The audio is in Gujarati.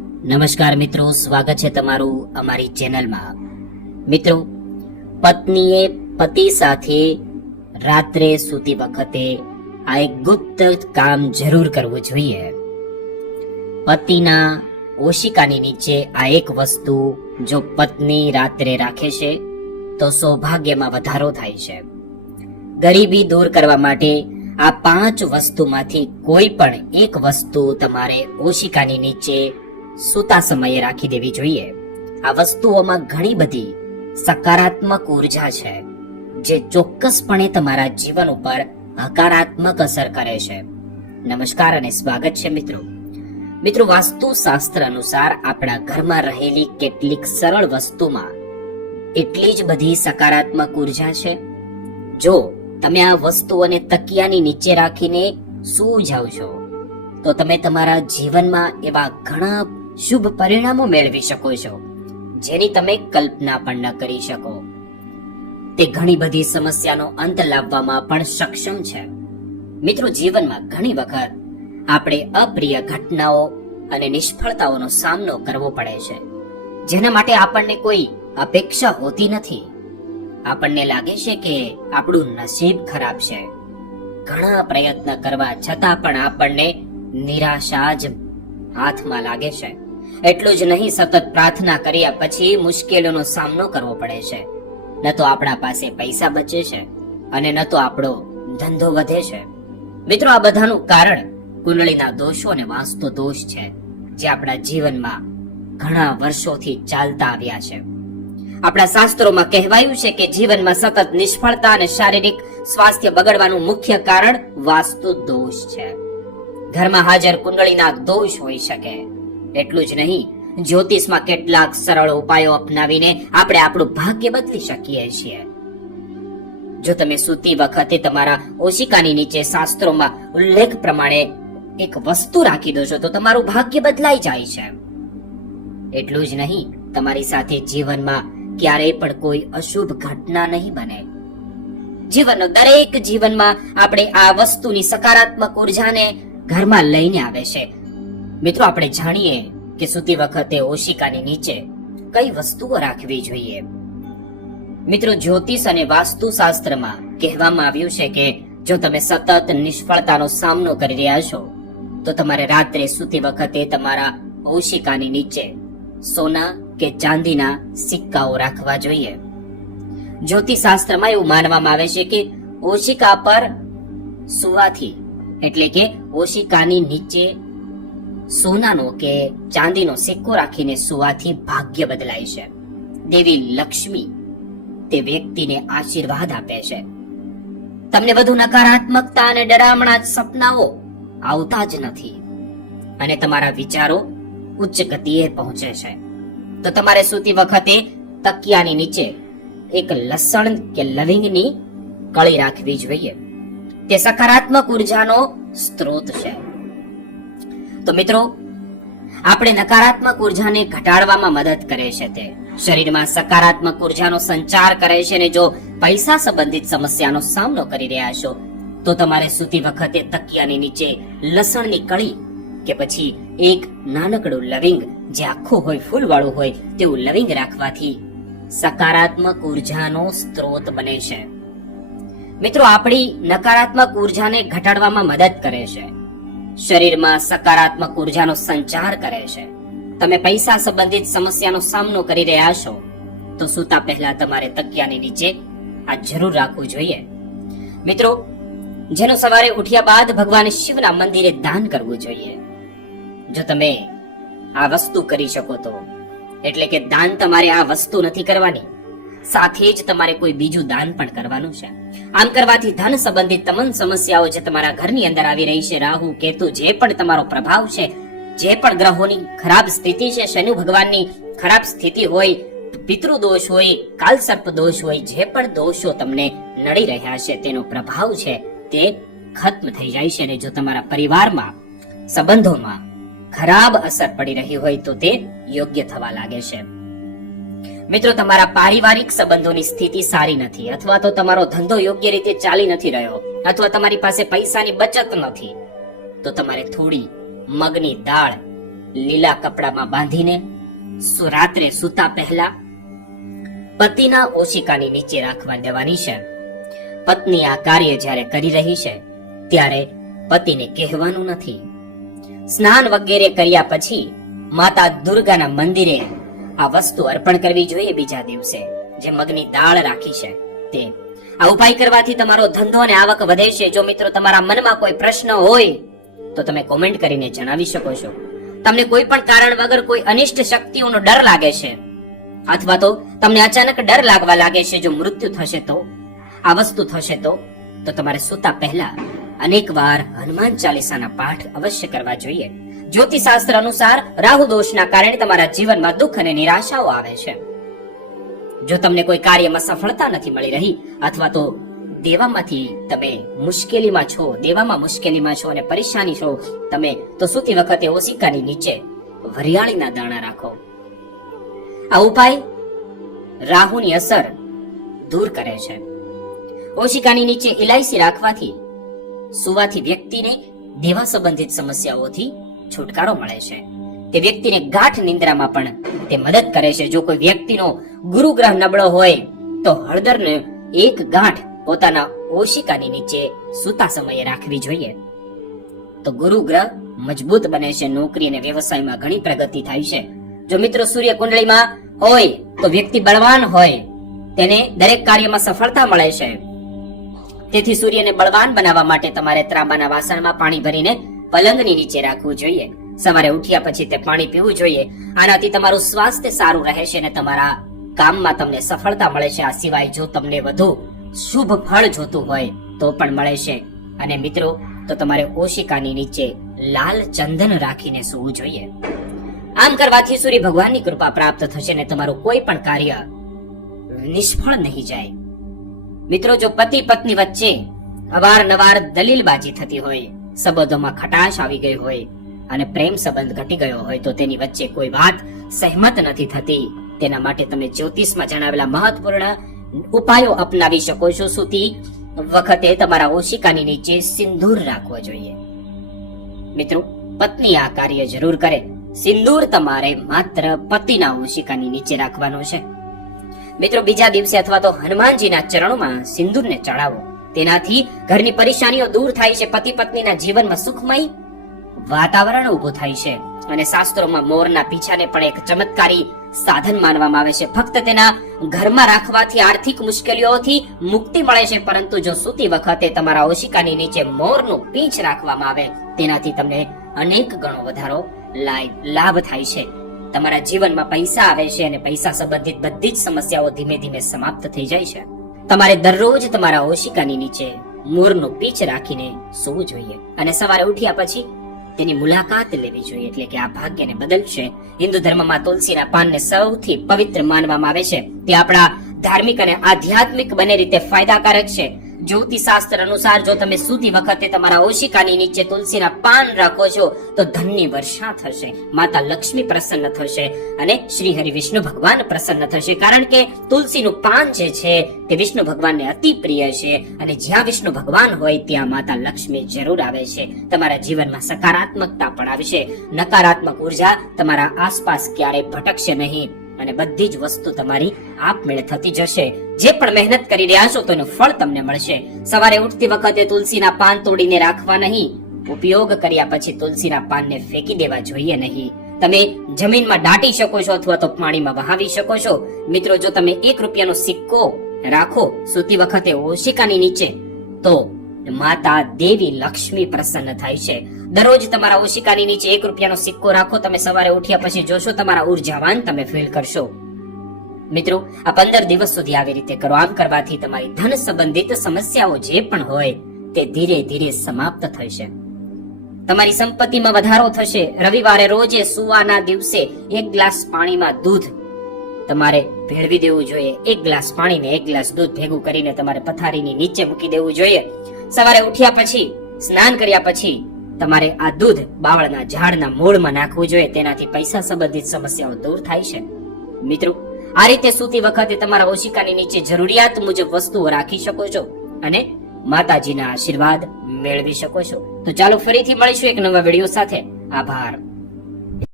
નમસ્કાર મિત્રો, સ્વાગત છે તમારું અમારી ચેનલમાં. મિત્રો, પત્નીએ પતિ સાથે રાત્રે સૂતી વખતે આ એક ગુપ્ત કામ જરૂર કરવું જોઈએ. પતિના ઓશિકાની નીચે આ એક વસ્તુ જો પત્ની રાત્રે રાખે છે તો સૌભાગ્યમાં વધારો થાય છે. ગરીબી દૂર કરવા માટે આ 5 વસ્તુમાંથી કોઈ પણ એક વસ્તુ તમારે ઓશિકાની નીચે સૂતા સમયે રાખી દેવી જોઈએ. આ વસ્તુઓમાં ઘણી બધી સકારાત્મક ઉર્જા છે જે ચોક્કસપણે તમારા જીવન ઉપર હકારાત્મક અસર કરે છે. નમસ્કાર અને સ્વાગત છે મિત્રો, વાસ્તુશાસ્ત્ર અનુસાર આપણા ઘરમાં રહેલી કેટલીક સરળ વસ્તુમાં એટલી જ બધી સકારાત્મક ઉર્જા છે. જો તમે આ વસ્તુઓને તકિયાની નીચે રાખીને સૂઈ જાઓ છો તો તમે તમારા જીવનમાં એવા ઘણા શુભ પરિણામો મેળવી શકો છો જેની તમે કલ્પના પણ ન કરી શકો. તે ઘણી બધી સમસ્યાનો અંત લાવવામાં પણ સક્ષમ છે. મિત્રો, જીવનમાં ઘણી વખત આપણે અપ્રિય ઘટનાઓ અને નિષ્ફળતાઓનો સામનો કરવો પડે છે જેના માટે આપણને કોઈ અપેક્ષા હોતી નથી. આપણને લાગે છે કે આપણું નસીબ ખરાબ છે. ઘણા પ્રયત્ન કરવા છતાં પણ આપણને નિરાશા જ હાથમાં લાગે છે. એટલું જ નહીં, સતત પ્રાર્થના કર્યા પછી મુશ્કેલીઓનો સામનો કરવો પડે છે. ન તો આપણા પાસે પૈસા બચે છે અને ન તો આપણો ધંધો વધે છે. મિત્રો, આ બધાનું કારણ કુંડળીના દોષો અને વાસ્તુ દોષ છે જે આપણા જીવનમાં ઘણા વર્ષોથી ચાલતા આવ્યા છે. આપણા શાસ્ત્રોમાં કહેવાયું છે કે જીવનમાં સતત નિષ્ફળતા અને શારીરિક સ્વાસ્થ્ય બગડવાનું મુખ્ય કારણ વાસ્તુ દોષ છે. ઘરમાં હાજર કુંડળીના દોષ હોઈ શકે. એટલું જ નહીં, જ્યોતિષમાં કેટલાક સરળ ઉપાયો અપનાવીને આપણે આપણું ભાગ્ય બદલી શકીએ છીએ. જો તમે સૂતી વખતે તમારા ઓશિકાની નીચે શાસ્ત્રોમાં ઉલ્લેખ પ્રમાણે એક વસ્તુ રાખી દો છો તો તમારું ભાગ્ય બદલાઈ જાય છે. એટલું જ નહીં, તમારી સાથે જીવનમાં ક્યારેય પણ કોઈ અશુભ ઘટના નહીં બને. જીવનનો દરેક જીવનમાં આપણે આ વસ્તુની સકારાત્મક ઉર્જાને ઘરમાં લઈને આવે છે. મિત્રો, આપણે જાણીએ કે સૂતી વખતે ઓશિકાની નીચે કઈ વસ્તુઓ રાખવી જોઈએ. મિત્રો, જ્યોતિષ અને વાસ્તુશાસ્ત્રમાં કહેવામાં આવ્યું છે કે જો તમે સતત નિષ્ફળતાનો સામનો કરી રહ્યા છો તો તમારે રાત્રે સૂતી વખતે તમારા ઓશિકાની નીચે સોના કે ચાંદીના સિક્કાઓ રાખવા જોઈએ. જ્યોતિષશાસ્ત્રમાં એવું માનવામાં આવે છે કે ઓશિકા પર સુવાથી એટલે કે ઓશિકાની નીચે સોનાનો કે ચાંદીનો સિક્કો રાખીને સુવાથી ભાગ્ય બદલાય છે. દેવી લક્ષ્મી તે વ્યક્તિને આશીર્વાદ આપે છે. તમને વધુ નકારાત્મકતા અને ડરામણા સપનાઓ આવતા જ નથી અને તમારા વિચારો ઉચ્ચ ગતિએ પહોંચે છે. તો તમારે સૂતી વખતે તકિયાની નીચે એક લસણ કે લવિંગની કળી રાખવી જોઈએ. તે સકારાત્મક ઉર્જાનો સ્ત્રોત છે. તો મિત્રો, આપણે નકારાત્મક ઉર્જાને ઘટાડવામાં મદદ કરે છે. તે શરીરમાં સકારાત્મક ઉર્જાનો સંચાર કરે છે અને જો પૈસા સંબંધિત સમસ્યાનો સામનો કરી રહ્યા છો તો તમારે સૂતી વખતે તકિયાની નીચે લસણની કળી કે પછી એક નાનકડું લવિંગ જે આખું હોય, ફૂલવાળું હોય તેવું લવિંગ રાખવાથી સકારાત્મક ઉર્જાનો સ્ત્રોત બને છે. મિત્રો, આપણી નકારાત્મક ઉર્જાને ઘટાડવામાં મદદ કરે છે. શરીરમાં સકારાત્મક ઉર્જાનો સંચાર કરે છે. તમે પૈસા સંબંધિત સમસ્યાનો સામનો કરી રહ્યા છો તો સૂતા પહેલા તમારે તકિયાની નીચે આ જરૂર રાખવું જોઈએ. મિત્રો, જેનું સવારે ઉઠ્યા બાદ ભગવાન શિવના મંદિરે દાન કરવું જોઈએ. જો તમે આ વસ્તુ કરી શકો તો, એટલે કે દાન તમારે આ વસ્તુ નથી કરવાની, સાથે જ તમારે કોઈ બીજું દાન પણ કરવાનું છે. આમ કરવાથી ધન સંબંધિત તમામ સમસ્યાઓ જે તમારા ઘરની અંદર આવી રહી છે, રાહુ કેતુ જે પણ તમારો પ્રભાવ છે, જે પણ ગ્રહોની ખરાબ સ્થિતિ છે, શનિ ભગવાનની ખરાબ સ્થિતિ હોય, પિતૃ દોષ હોય, કાલસર્પ દોષ હોય, જે પણ દોષો તમને નડી રહ્યા છે તેનો પ્રભાવ છે તે ખત્મ થઈ જાય છે. અને જો તમારા પરિવારમાં સંબંધોમાં ખરાબ અસર પડી રહી હોય તો તે યોગ્ય થવા લાગે છે. મિત્રો, તમારા પારિવારિક સંબંધોની સ્થિતિ સારી નથી અથવા તો તમારો ધંધો યોગ્ય રીતે ચાલી નથી રહ્યો અથવા તમારી પાસે પૈસાની બચત નથી તો તમારે થોડી મગની દાળ લીલા કપડામાં બાંધીને રાત્રે સૂતા પહેલા પતિના ઓશિકાની નીચે રાખવા દેવાની છે. પત્ની આ કાર્ય જ્યારે કરી રહી છે ત્યારે પતિને કહેવાનું નથી. સ્નાન વગેરે કર્યા પછી માતા દુર્ગાના મંદિરે આ વસ્તુ અર્પણ કરવી જોઈએ. બીજા દિવસે જે મગની દાળ રાખી છે તે. આ ઉપાય કરવાથી તમારો ધંધો અને આવક વધે છે. જો મિત્રો તમારા મનમાં કોઈ પ્રશ્ન હોય તો તમે કોમેન્ટ કરીને જણાવી શકો છો. તમને કોઈ પણ કારણ વગર કોઈ અનિષ્ટ શક્તિઓનો ડર લાગે છે અથવા તો તમને અચાનક ડર લાગવા લાગે છે, જો મૃત્યુ થશે તો, આ વસ્તુ થશે તો તમારે સૂતા પહેલા અનેક વાર હનુમાન ચાલીસાના પાઠ અવશ્ય કરવા જોઈએ. જ્યોતિષશાસ્ત્ર અનુસાર રાહુ દોષના કારણે તમારા જીવનમાં દુઃખ અને નિરાશાઓ આવે છે. જો તમને કોઈ કાર્યમાં સફળતા નથી મળી રહી અથવા તો દેવામાં મુશ્કેલીમાં છો અને પરેશાની છો તમે, તો સૂતી વખતે ઓશિકાની નીચે વરિયાળીના દાણા રાખો. આ ઉપાય રાહુની અસર દૂર કરે છે. ઓશિકાની નીચે ઇલાયચી રાખવાથી સુવાથી વ્યક્તિને દેવા સંબંધિત સમસ્યાઓથી છુટકારો મળે છે. તે વ્યક્તિને ગાઢ નિંદ્રામાં પણ તે મદદ કરે છે. જો કોઈ વ્યક્તિનો ગુરુ ગ્રહ નબળો હોય તો હળદરને એક ગાંઠ પોતાના ઓશિકાની નીચે સૂતા સમયે રાખવી જોઈએ તો ગુરુ ગ્રહ મજબૂત બને છે. નોકરી અને વ્યવસાયમાં ઘણી પ્રગતિ થાય છે. જો મિત્રો સૂર્ય કુંડળીમાં હોય તો વ્યક્તિ બળવાન હોય, તેને દરેક કાર્યમાં સફળતા મળે છે. તેથી સૂર્યને બળવાન બનાવવા માટે તમારે ત્રાંબાના વાસણમાં પાણી ભરીને પલંગની નીચે રાખવું જોઈએ. સવારે ઉઠ્યા પછી તે પાણી પીવું જોઈએ. આનાથી તમારું સ્વાસ્થ્ય સારું રહે છે અને તમારા કામમાં તમને સફળતા મળે છે. આ સિવાય જો તમને વધુ શુભ ફળ જોતું હોય તો પણ મળે છે. અને મિત્રો, તો તમારે ઓશિકાની નીચે લાલ ચંદન રાખીને સૂવું જોઈએ. આમ કરવાથી સૂર્ય ભગવાનની કૃપા પ્રાપ્ત થશે અને તમારું કોઈ પણ કાર્ય નિષ્ફળ નહીં જાય. મિત્રો, જો પતિ પત્ની વચ્ચે અવારનવાર દલીલબાજી થતી હોય, સંબંધોમાં ખટાશ આવી ગઈ હોય અને પ્રેમ સંબંધ ઘટી ગયો હોય તો તેની વચ્ચે કોઈ વાત સહેમત નથી થતી, તેના માટે તમે જ્યોતિષમાં જણાવેલા મહત્વપૂર્ણ ઉપાયો અપનાવી શકો છો. સૂતી વખતે તમારા ઓશિકાની નીચે સિંદૂર રાખવો જોઈએ. મિત્રો, પત્ની આ કાર્ય જરૂર કરે. સિંદૂર તમારે માત્ર પતિના ઓશિકાની નીચે રાખવાનો છે. મિત્રો, બીજા દિવસે અથવા તો હનુમાનજીના ચરણોમાં સિંદૂરને ચડાવો. તેનાથી ઘરની પરેશાનીઓ દૂર થાય છે. પતિ પત્નીના જીવનમાં સુખમય વાતાવરણ ઊભું થાય છે. અને શાસ્ત્રોમાં મોરના પીછાને પણ એક ચમત્કારી સાધન માનવામાં આવે છે. ફક્ત તેના ઘરમાં રાખવાથી આર્થિક મુશ્કેલીઓથી મુક્તિ મળે છે, પરંતુ જો સૂતી વખતે તમારા ઓશિકાની નીચે મોરનું પીંછ રાખવામાં આવે તેનાથી તમને અનેક ગણો વધારો લાભ થાય છે. તમારા જીવનમાં પૈસા આવે છે અને પૈસા સંબંધિત બધી જ સમસ્યાઓ ધીમે ધીમે સમાપ્ત થઈ જાય છે. તમારે દરરોજ તમારા ઓશિકાની નીચે મોરનું પીંછ રાખીને સૂવું જોઈએ અને સવારે ઉઠ્યા પછી તેની મુલાકાત લેવી જોઈએ, એટલે કે આ ભાગ્યને બદલશે. હિન્દુ ધર્મમાં તુલસીના પાનને સૌથી પવિત્ર માનવામાં આવે છે. તે આપણા ધાર્મિક અને આધ્યાત્મિક બંને રીતે ફાયદાકારક છે. જ્યોતિષશાસ્ત્ર અનુસાર જો તમે સૂતી વખતે તમારા ઓશિકાની નીચે તુલસીના પાન રાખો છો તો ધનની વર્ષા થશે, માતા લક્ષ્મી પ્રસન્ન થશે અને શ્રી હરિ વિષ્ણુ ભગવાન પ્રસન્ન થશે. કારણ કે તુલસીનું પાન જે છે તે વિષ્ણુ ભગવાનને અતિ પ્રિય છે અને જ્યાં વિષ્ણુ ભગવાન હોય ત્યાં માતા લક્ષ્મી જરૂર આવે છે. તમારા જીવનમાં સકારાત્મકતા પણ આવશે. નકારાત્મક ઉર્જા તમારા આસપાસ ક્યારેય ભટકશે નહીં અને બધી જ વસ્તુ તમારી આપમેળે થતી જશે. જે પણ મહેનત કરી રહ્યા છો તેનું ફળ તમને મળશે. સવારે ઉઠતી વખતે તુલસીના પાન તોડીને રાખવા નહીં. ઉપયોગ કર્યા પછી તુલસીના પાનને ફેંકી દેવા જોઈએ નહીં. તમે જમીનમાં દાટી શકો છો અથવા તો પાણીમાં વહાવી શકો છો. મિત્રો, જો તમે 1 રૂપિયાનો સિક્કો રાખો સૂતી વખતે ઓશિકાની નીચે તો માતા દેવી લક્ષ્મી પ્રસન્ન થાય છે. દરરોજ તમારા ઓશિકાની નીચે 1 રૂપિયાનો સિક્કો રાખો. તમે સવારે ઉઠ્યા પછી જોશો તમારા ઉર્જાવાન તમે ફીલ કરશો. મિત્રો, આ 15 દિવસ સુધી આવી રીતે કરો. આમ કરવાથી તમારી ધન સંબંધિત સમસ્યાઓ જે પણ હોય તે ધીરે ધીરે સમાપ્ત થશે. તમારી સંપત્તિમાં વધારો થશે. રવિવારે રોજે સુવાના દિવસે 1 ગ્લાસ પાણીમાં દૂધ તમારે ભેળવી દેવું જોઈએ. 1 ગ્લાસ પાણીને 1 ગ્લાસ દૂધ ભેગું કરીને તમારે પથારીની નીચે મૂકી દેવું જોઈએ. સવારે ઉઠ્યા પછી સ્નાન કર્યા પછી તમારે આ દૂધ બાવળના ઝાડના મૂળમાં નાખવું જોઈએ. તેનાથી પૈસા સંબંધિત સમસ્યાઓ દૂર થાય છે. મિત્રો, આ રીતે સૂતી વખતે તમારા ઓશિકાની નીચે જરૂરિયાત મુજબ વસ્તુઓ રાખી શકો છો અને માતાજીના આશીર્વાદ મેળવી શકો છો. તો ચાલો ફરીથી મળીશું એક નવા વિડીયો સાથે. આભાર.